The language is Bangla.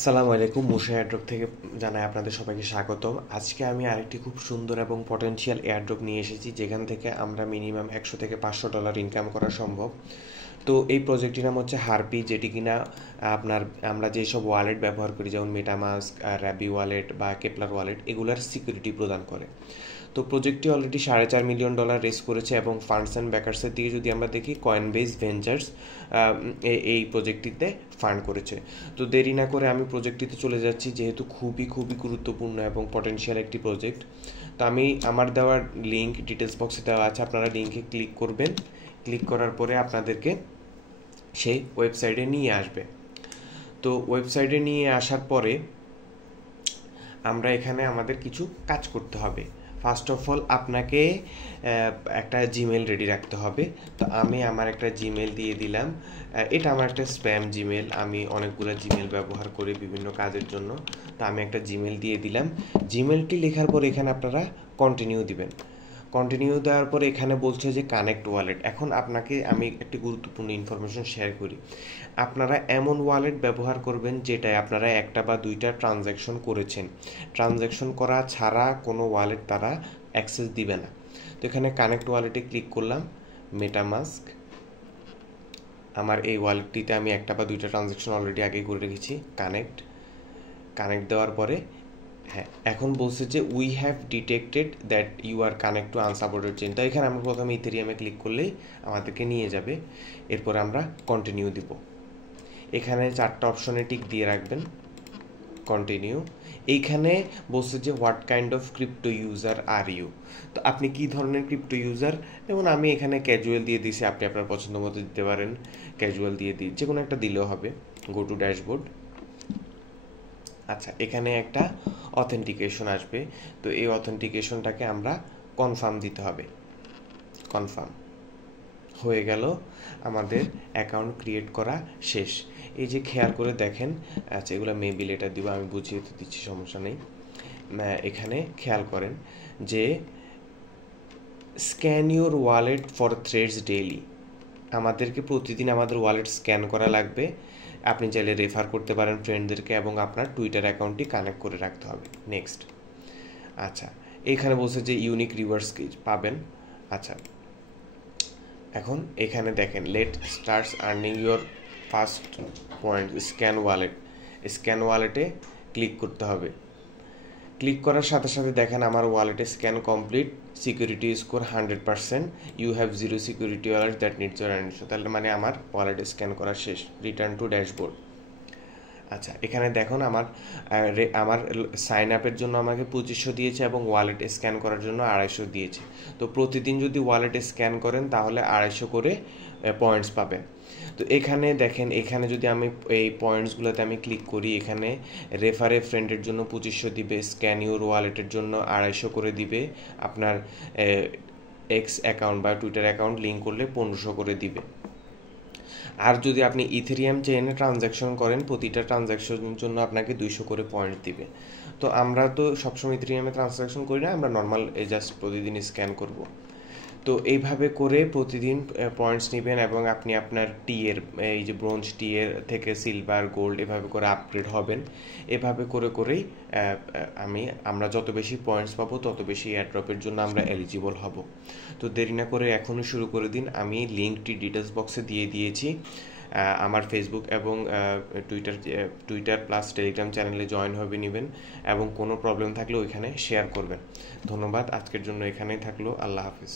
আসসালামু আলাইকুম, মুশা এয়ারড্রপ থেকে জানাই আপনাদের সবাইকে স্বাগতম। আজকে আমি আরেকটি খুব সুন্দর এবং পটেনশিয়াল এয়ারড্রপ নিয়ে এসেছি, যেখান থেকে আমরা মিনিমাম $100 থেকে $500 ইনকাম করা সম্ভব। তো এই প্রজেক্টটির নাম হচ্ছে হারপি, যেটি কিনা আমরা যেসব ওয়ালেট ব্যবহার করি, যেমন মেটামাস্ক, র্যাবি ওয়ালেট বা কেপলার ওয়ালেট, এগুলার সিকিউরিটি প্রদান করে। তো প্রজেক্টটি অলরেডি $4.5 মিলিয়ন রেস করেছে, এবং ফান্ডস অ্যান্ড ব্যাকার্সের দিকে যদি আমরা দেখি, কয়েনবেস ভেঞ্চার্স এই প্রজেক্টটিতে ফান্ড করেছে। তো দেরি না করে আমি প্রজেক্টটিতে চলে যাচ্ছি, যেহেতু খুবই গুরুত্বপূর্ণ এবং পটেনশিয়াল একটি প্রজেক্ট। তো আমি আমার দেওয়ার লিঙ্ক ডিটেলস বক্সে দেওয়া আছে, আপনারা লিঙ্কে ক্লিক করবেন। ক্লিক করার পরে আপনাদেরকে সেই ওয়েবসাইটে নিয়ে আসবে। তো ওয়েবসাইটে নিয়ে আসার পরে আমরা এখানে আমাদের কিছু কাজ করতে হবে। ফার্স্ট অফ অল আপনাকে একটা জিমেল রেডি রাখতে হবে। তো আমি আমার একটা জিমেল দিয়ে দিলাম। এটা আমার একটা স্প্যাম জিমেল, আমি অনেকগুলো জিমেল ব্যবহার করি বিভিন্ন কাজের জন্য। তো আমি একটা জিমেল দিয়ে দিলাম। জিমেলটি লেখার পর এখানে আপনারা কন্টিনিউ দিবেন। কন্টিনিউ দেওয়ার পরে এখানে বলছে যে কানেক্ট ওয়ালেট। এখন আপনাকে আমি একটি গুরুত্বপূর্ণ ইনফরমেশন শেয়ার করি। আপনারা এমন ওয়ালেট ব্যবহার করবেন যেটায় আপনারা একটা বা দুইটা ট্রানজ্যাকশন করেছেন। ট্রানজ্যাকশন করা ছাড়া কোনো ওয়ালেট তারা অ্যাক্সেস দিবে না। তো এখানে কানেক্ট ওয়ালেটে ক্লিক করলাম। মেটামাস্ক, আমার এই ওয়ালেটটিতে আমি একটা বা দুইটা ট্রানজ্যাকশন অলরেডি আগে করে রেখেছি। কানেক্ট দেওয়ার পরে হ্যাঁ, এখন বলছে যে we have detected that you are connect to unsupported chain. তো এখানে আমরা প্রথমে ইথেরিয়ামে ক্লিক করলেই আমাদেরকে নিয়ে যাবে। এরপর আমরা কন্টিনিউ দিব। এখানে 4টা অপশনে টিক দিয়ে রাখবেন। কন্টিনিউ। এইখানে বলছে যে what kind of crypto user are you. তো আপনি কি ধরনের ক্রিপ্টো ইউজার, যেমন আমি এখানে ক্যাজুয়াল দিয়ে দিয়েছি, আপনি আপনার পছন্দ মতো দিতে পারেন। ক্যাজুয়াল দিয়ে দিই, যে কোনো একটা দিলেও হবে। Go to dashboard. আচ্ছা, এখানে একটা অথেন্টিকেশন আসবে। তো এই অথেন্টিকেশনটাকে আমরা কনফার্ম দিতে হবে। কনফার্ম হয়ে গেল, আমাদের অ্যাকাউন্ট ক্রিয়েট করা শেষ। এই যে খেয়াল করে দেখেন, আচ্ছা এগুলো মেবি লেটার দিব, আমি বুঝিয়ে তো দিচ্ছি, সমস্যা নেই। এখানে খেয়াল করেন যে scan your wallet for threads daily. আমাদেরকে প্রতিদিন আমাদের ওয়ালেট স্ক্যান করা লাগবে। আপনি চাইলে রেফার করতে পারেন ফ্রেন্ডদেরকে, এবং আপনার টুইটার অ্যাকাউন্টটি কানেক্ট করে রাখতে হবে। নেক্সট। আচ্ছা, এখানে বলছে যে ইউনিক রিওয়ার্ডস পাবেন। আচ্ছা, এখন এখানে দেখেন let starts earning your first point scan wallet. Scan ওয়ালেটে ক্লিক করতে হবে। ক্লিক করার সাথে সাথে দেখেন আমার ওয়ালেটে scan complete, security score 100%, you have 0 security wallet that needs your admission. তাহলে মানে আমার ওয়ালেটে স্ক্যান করা শেষ। Return to dashboard. আচ্ছা, এখানে দেখুন আমার সাইন আপের জন্য আমাকে 2500 দিয়েছে, এবং ওয়ালেট স্ক্যান করার জন্য 250 দিয়েছে। তো প্রতিদিন যদি ওয়ালেট স্ক্যান করেন তাহলে 250 করে পয়েন্টস পাবেন। তো এখানে দেখেন, এখানে যদি আমি এই পয়েন্টসগুলোতে আমি ক্লিক করি, এখানে রেফারে ফ্রেন্ডের জন্য 2500 দিবে, স্ক্যান ইউর ওয়ালেটের জন্য 250 করে দিবে, আপনার এক্স অ্যাকাউন্ট বা টুইটার অ্যাকাউন্ট লিঙ্ক করলে 1500 করে দিবে। আর যদি আপনি ইথেরিয়াম চেইনে ট্রানজ্যাকশন করেন, প্রতিটা ট্রানজ্যাকশনের জন্য আপনাকে 200 করে পয়েন্ট দিবে। তো আমরা তো সবসময় ইথেরিয়ামে ট্রানজ্যাকশন করি না, আমরা নর্মাল জাস্ট প্রতিদিন স্ক্যান করব। তো এইভাবে করে প্রতিদিন পয়েন্টস নেবেন, এবং আপনি আপনার টিয়ের, এই যে ব্রোঞ্জ টিয়ের থেকে সিলভার, গোল্ড, এভাবে করে আপগ্রেড হবেন। এভাবে করেই আমরা যত বেশি পয়েন্টস পাবো তত বেশি এয়ারড্রপের জন্য আমরা এলিজিবল হব। তো দেরি না করে এখনই শুরু করে দিন। আমি লিঙ্কটি ডিটেলস বক্সে দিয়ে দিয়েছি। আমার ফেসবুক এবং টুইটার প্লাস টেলিগ্রাম চ্যানেলে জয়েন হবে নেবেন, এবং কোনো প্রবলেম থাকলে ওইখানে শেয়ার করবেন। ধন্যবাদ, আজকের জন্য এখানেই থাকলো। আল্লাহ হাফিজ।